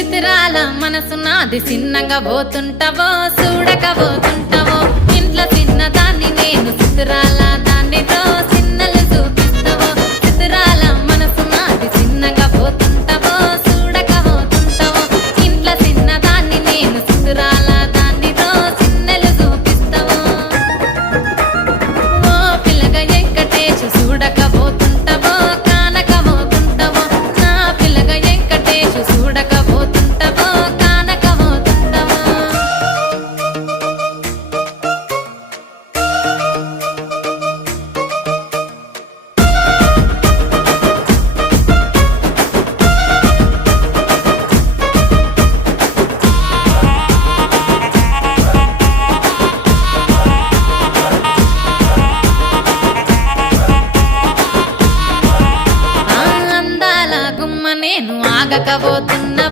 చిత్రాల మనసు నాది చిన్నగా పోతుంటావో చూడక పోతుంటావో ఇంట్లో చిన్నదాన్ని నేను చిత్రాల